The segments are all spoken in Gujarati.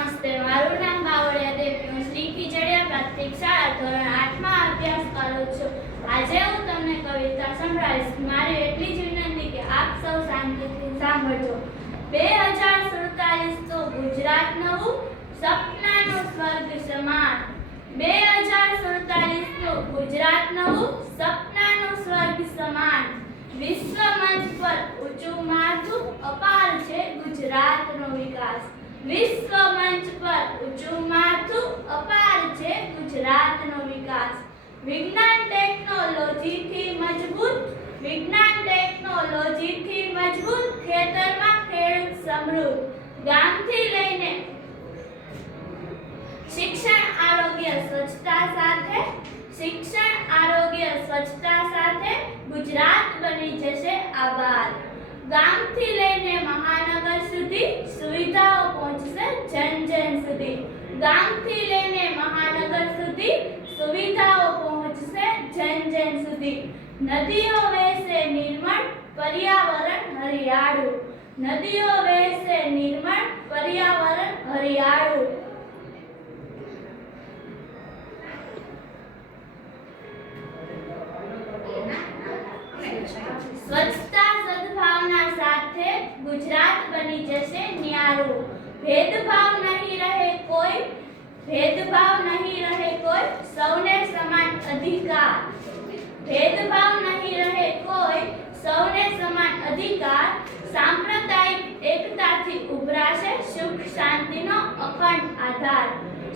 નમસ્તે. મારું નામ બાવળિયા દેવી. હું શ્રી ખીચડિયા પ્રાથમિક શાળા ધોરણ આઠમાં અભ્યાસ કરું છું. આજે હું તમને કવિતા સંભળાવીશ. મારી એટલી જ વિનંતી કે આપ સૌ શાંતિથી સાંભળજો. બે હજાર સુડતાલીસ તો ગુજરાત નવું સપનાનું સ્વર્ગ સમાન. બે હજાર સુડતાલીસ તો ગુજરાત નવું સપનાનું સ્વર્ગ સમાન. વિશ્વ મંચ પર ઊંચું માથું અપાર છે ગુજરાતનો વિકાસ. વિશ્વ મંચ પર ઊંચું માથું અપાર છે ગુજરાતનો વિકાસ. વિજ્ઞાન ટેકનોલોજીથી મજબૂત, વિજ્ઞાન ટેકનોલોજીથી મજબૂત ખેતરમાં ખેડૂત સમૃદ્ધ. ગામથી લઈને શિક્ષણ, આરોગ્ય, સ્વચ્છતા સાથે, શિક્ષણ, આરોગ્ય, સ્વચ્છતા સાથે ગુજરાત બની જશે આબાદ. ગામથી લઈને મહાનગર સુધી સુવિધાઓ પહોંચશે જન જન સુધી ગામથી લઈને મહાનગર સુધી સુવિધાઓ પહોંચશે જન જન સુધી. નદીઓ વહેશે નિર્મળ પર્યાવરણ હરિયાળું. નદીઓ વહેશે નિર્મળ પર્યાવરણ હરિયાળું. સ્વચ્છતા સદભાવના સાથે ગુજરાત બની જશે ન્યારું. ભેદભાવ નહીં રહે કોઈ, ભેદભાવ નહીં રહે કોઈ, સૌને સમાન અધિકાર. ભેદભાવ નહીં રહે કોઈ, સૌને સમાન અધિકાર. સાંપ્રદાયિક એકતાથી ઉભરાશે સુખ, શાંતિનો અખંડ આધાર.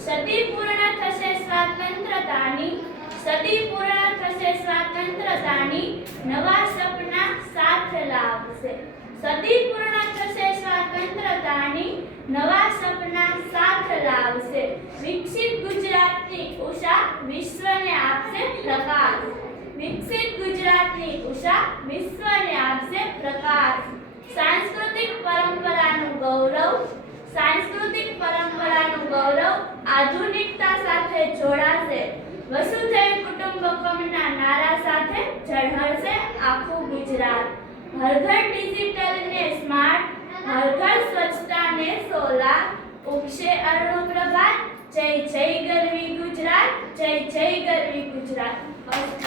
સદી પૂર્ણ થશે સ્વાતંત્રતાની સદી પૂર્ણ થશે સ્વાતંત્રતાની, નવા સપના સાથ લાવશે સદી પૂર્ણ નવા સપના સાથ લાવશે. વિકસિત ગુજરાતની ઉષા વિશ્વને આપશે પ્રકાશ. વિકસિત ગુજરાતની ઉષા વિશ્વને આપશે પ્રકાશ. સાંસ્કૃતિક પરંપરાનું ગૌરવ, સાંસ્કૃતિક પરંપરાનું ગૌરવ આધુનિકતા સાથે જોડાશે. વસુધૈવ કુટુંબકમના નારા સાથે ઝળહળશે આખું ગુજરાત. હરઘર ડિજિટલને સ્માર્ટ પ્રભાત